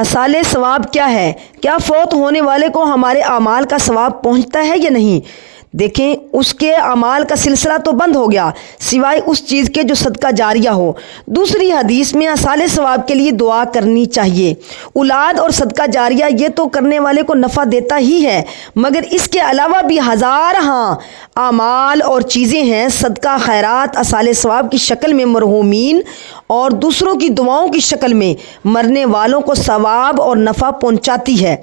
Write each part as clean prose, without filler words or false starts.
اصال ثواب کیا ہے؟ کیا فوت ہونے والے کو ہمارے اعمال کا ثواب پہنچتا ہے یا نہیں؟ دیکھیں، اس کے اعمال کا سلسلہ تو بند ہو گیا سوائے اس چیز کے جو صدقہ جاریہ ہو۔ دوسری حدیث میں اصال ثواب کے لیے دعا کرنی چاہیے۔ اولاد اور صدقہ جاریہ یہ تو کرنے والے کو نفع دیتا ہی ہے، مگر اس کے علاوہ بھی ہزارہاں اعمال اور چیزیں ہیں۔ صدقہ خیرات اصال ثواب کی شکل میں مرحومین اور دوسروں کی دعاؤں کی شکل میں مرنے والوں کو ثواب اور نفع پہنچاتی ہے۔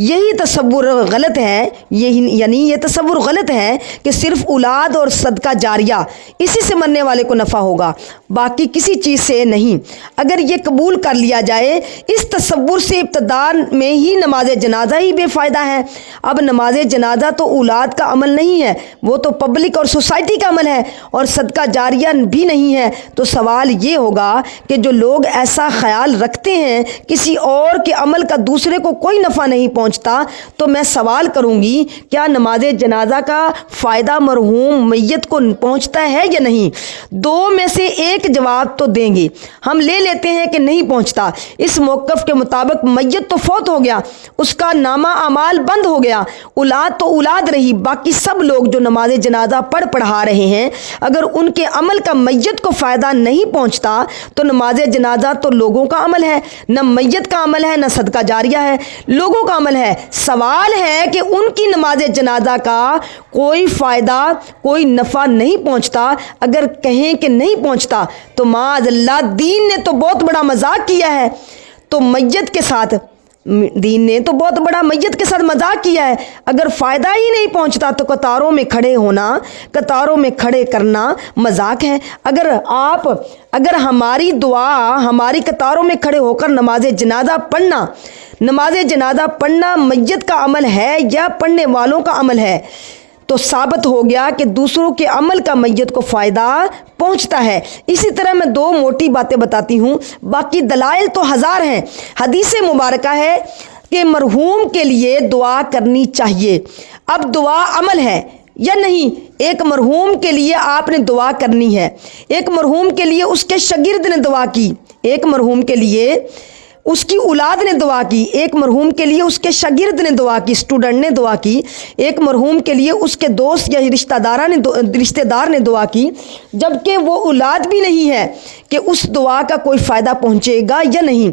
یہی تصور غلط ہے، یہ تصور غلط ہے کہ صرف اولاد اور صدقہ جاریہ اسی سے مرنے والے کو نفع ہوگا، باقی کسی چیز سے نہیں۔ اگر یہ قبول کر لیا جائے اس تصور سے، ابتداء میں ہی نماز جنازہ ہی بے فائدہ ہے۔ اب نماز جنازہ تو اولاد کا عمل نہیں ہے، وہ تو پبلک اور سوسائٹی کا عمل ہے، اور صدقہ جاریہ بھی نہیں ہے۔ تو سوال یہ ہوگا کہ جو لوگ ایسا خیال رکھتے ہیں کسی اور کے عمل کا دوسرے کو کوئی نفع نہیں پہنچتا، تو میں سوال کروں گی، کیا نماز جنازہ کا فائدہ مرحوم میت کو پہنچتا ہے یا نہیں؟ دو میں سے ایک جواب تو دیں گے۔ ہم لے لیتے ہیں کہ نہیں پہنچتا۔ اس موقف کے مطابق میت تو فوت ہو گیا، اس کا نامہ اعمال بند ہو گیا، اولاد تو اولاد رہی، باقی سب لوگ جو نماز جنازہ پڑھا رہے ہیں، اگر ان کے عمل کا میت کو فائدہ نہیں پہنچتا تو نماز جنازہ تو لوگوں کا عمل ہے، نہ میت کا عمل ہے، نہ صدقہ جاریہ ہے، لوگوں کا عمل ہے۔ سوال ہے کہ ان کی نماز جنازہ کا کوئی فائدہ، کوئی نفع نہیں پہنچتا۔ اگر کہیں کہ نہیں پہنچتا تو معاذ اللہ دین نے تو بہت بڑا مذاق کیا ہے، تو میت کے ساتھ دین نے تو بہت بڑا میت کے ساتھ مذاق کیا ہے۔ اگر فائدہ ہی نہیں پہنچتا تو قطاروں میں کھڑے ہونا، قطاروں میں کھڑے کرنا مذاق ہے۔ اگر ہماری دعا، ہماری قطاروں میں کھڑے ہو کر نماز جنازہ پڑھنا میت کا عمل ہے یا پڑھنے والوں کا عمل ہے، تو ثابت ہو گیا کہ دوسروں کے عمل کا میت کو فائدہ پہنچتا ہے۔ اسی طرح میں دو موٹی باتیں بتاتی ہوں، باقی دلائل تو ہزار ہیں۔ حدیث مبارکہ ہے کہ مرحوم کے لیے دعا کرنی چاہیے۔ اب دعا عمل ہے یا نہیں؟ ایک مرحوم کے لیے آپ نے دعا کرنی ہے، ایک مرحوم کے لیے اس کے شاگرد نے دعا کی، ایک مرحوم کے لیے اس کی اولاد نے دعا کی، ایک مرحوم کے لیے اس کے شاگرد نے دعا کی، اسٹوڈنٹ نے دعا کی، ایک مرحوم کے لیے اس کے دوست یا رشتہ دار نے دعا کی، جبکہ وہ اولاد بھی نہیں ہے کہ اس دعا کا کوئی فائدہ پہنچے گا یا نہیں۔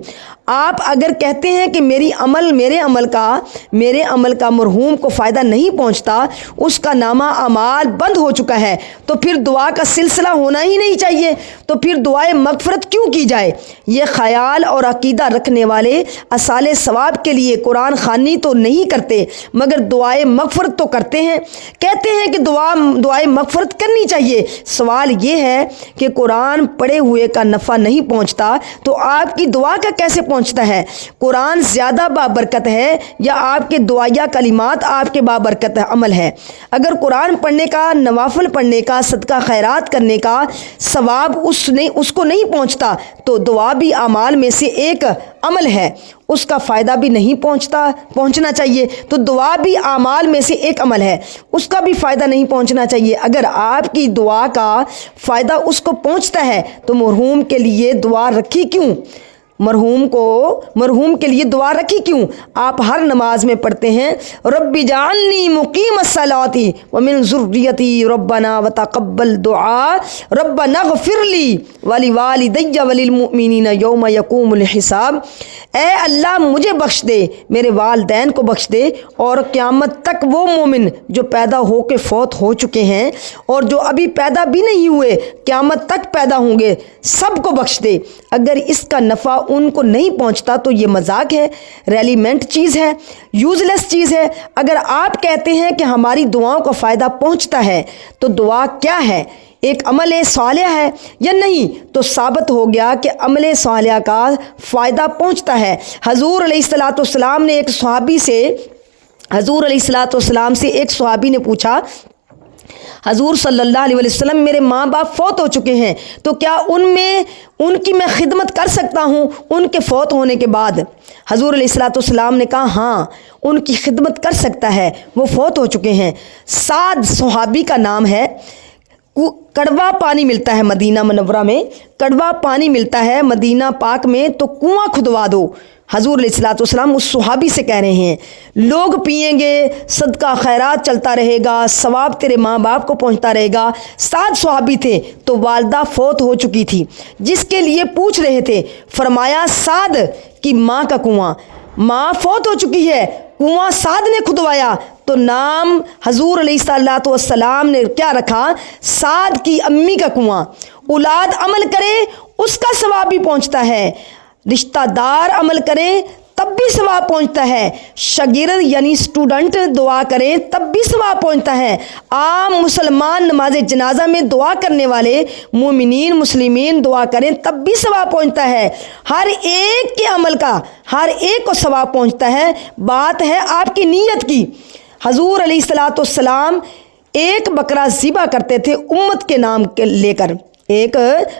آپ اگر کہتے ہیں کہ میرے عمل کا مرحوم کو فائدہ نہیں پہنچتا، اس کا نامہ اعمال بند ہو چکا ہے، تو پھر دعا کا سلسلہ ہونا ہی نہیں چاہیے، تو پھر دعائے مغفرت کیوں کی جائے؟ یہ خیال اور عقیدہ رکھنے والے اصال ثواب کے لیے قرآن خوانی تو نہیں کرتے، مگر دعائے مغفرت تو کرتے ہیں، کہتے ہیں کہ دعائے مغفرت کرنی چاہیے۔ سوال یہ ہے کہ قرآن پڑھے ہوئے کا نفع نہیں پہنچتا تو آپ کی دعا کا کیسے پہنچتا ہے؟ قرآن زیادہ بابرکت ہے یا آپ کے دعائیہ کلمات آپ کے بابرکت عمل ہے؟ اگر قرآن پڑھنے کا، نوافل پڑھنے کا، صدقہ خیرات کرنے کا ثواب اس کو نہیں پہنچتا تو دعا بھی اعمال میں سے ایک عمل ہے، اس کا فائدہ بھی نہیں پہنچنا چاہیے۔ تو دعا بھی اعمال میں سے ایک عمل ہے، اس کا بھی فائدہ نہیں پہنچنا چاہیے۔ اگر آپ کی دعا کا فائدہ اس کو پہنچتا ہے تو مرحوم کے لیے دعا رکھی کیوں؟ مرحوم کے لیے دعا رکھی کیوں؟ آپ ہر نماز میں پڑھتے ہیں رب اجعلنی مقیم الصلاۃ ومن ذریتی ربنا وتقبل دعاء ربنا اغفر لی ولوالدی وللمؤمنین یوم یقوم الحساب۔ اے اللہ مجھے بخش دے، میرے والدین کو بخش دے، اور قیامت تک وہ مومن جو پیدا ہو کے فوت ہو چکے ہیں اور جو ابھی پیدا بھی نہیں ہوئے قیامت تک پیدا ہوں گے، سب کو بخش دے۔ اگر اس کا نفع ان کو نہیں پہنچتا تو یہ مذاق ہے، ریلیمنٹ چیز ہے، یوز لیس چیز ہے۔ اگر آپ کہتے ہیں کہ ہماری دعاؤں کا فائدہ پہنچتا ہے تو دعا کیا ہے؟ ایک عمل صالح ہے یا نہیں؟ تو ثابت ہو گیا کہ عمل صالح کا فائدہ پہنچتا ہے۔ حضور علیہ الصلوۃ والسلام سے ایک صحابی نے پوچھا، حضور صلی اللہ علیہ وسلم میرے ماں باپ فوت ہو چکے ہیں تو کیا ان کی میں خدمت کر سکتا ہوں ان کے فوت ہونے کے بعد؟ حضور علیہ السلام نے کہا ہاں ان کی خدمت کر سکتا ہے، وہ فوت ہو چکے ہیں۔ سعد صحابی کا نام ہے۔ کڑوا پانی ملتا ہے مدینہ منورہ میں، کڑوا پانی ملتا ہے مدینہ پاک میں، تو کنواں کھدوا دو۔ حضور علیہ الصلوۃ والسلام اس صحابی سے کہہ رہے ہیں لوگ پئیں گے، صدقہ خیرات چلتا رہے گا، ثواب تیرے ماں باپ کو پہنچتا رہے گا۔ سعد صحابی تھے تو والدہ فوت ہو چکی تھی، جس کے لیے پوچھ رہے تھے، فرمایا سعد کی ماں کا کنواں، ماں فوت ہو چکی ہے، کنواں سعد نے کھدوایا، تو نام حضور علیہ الصلوۃ والسلام نے کیا رکھا؟ سعد کی امی کا کنواں۔ اولاد عمل کرے اس کا ثواب بھی پہنچتا ہے، رشتہ دار عمل کریں تب بھی ثواب پہنچتا ہے، شاگرد یعنی اسٹوڈنٹ دعا کریں تب بھی ثواب پہنچتا ہے، عام مسلمان نماز جنازہ میں دعا کرنے والے مومنین مسلمین دعا کریں تب بھی ثواب پہنچتا ہے، ہر ایک کے عمل کا ہر ایک کو ثواب پہنچتا ہے۔ بات ہے آپ کی نیت کی۔ حضور علیہ الصلوۃ والسلام ایک بکرا ذبح کرتے تھے امت کے نام کے لے کر، ایک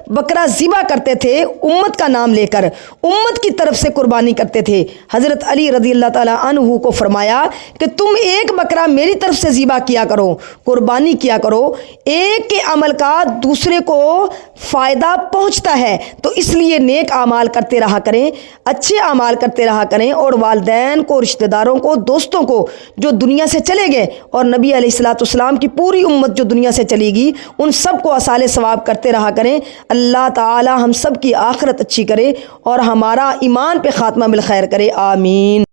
بکرا ذبح کرتے تھے امت کا نام لے کر، امت کی طرف سے قربانی کرتے تھے۔ حضرت علی رضی اللہ تعالیٰ عنہ کو فرمایا کہ تم ایک بکرا میری طرف سے ذبح کیا کرو، قربانی کیا کرو، ایک کے عمل کا دوسرے کو فائدہ پہنچتا ہے، تو اس لیے نیک اعمال کرتے رہا کریں، اچھے اعمال کرتے رہا کریں، اور والدین کو، رشتہ داروں کو، دوستوں کو جو دنیا سے چلے گئے، اور نبی علیہ الصلوۃ والسلام کی پوری امت جو دنیا سے چلے گی، ان سب کو اصال ثواب کرتے رہا کریں۔ اللہ تعالی ہم سب کی آخرت اچھی کرے اور ہمارا ایمان پہ خاتمہ بالخیر کرے، آمین۔